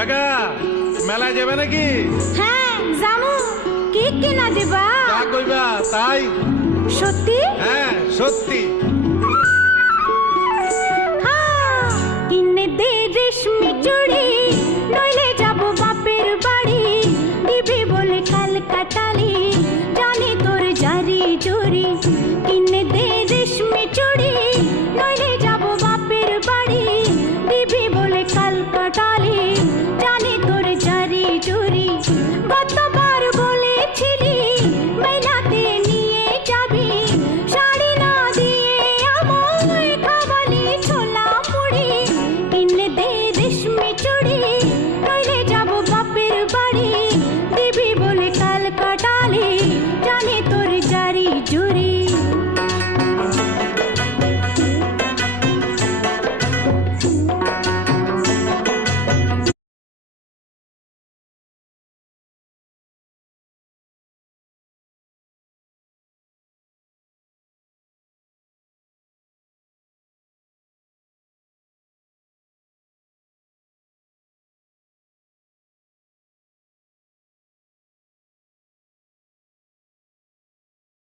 আগা মেলায় যাবে নাকি? হ্যাঁ জামু। কি কিনা দিবা? যা কইবা তাই। সত্যি? হ্যাঁ সত্যি। হ্যাঁ, কিনে দে রেশমি চুড়ি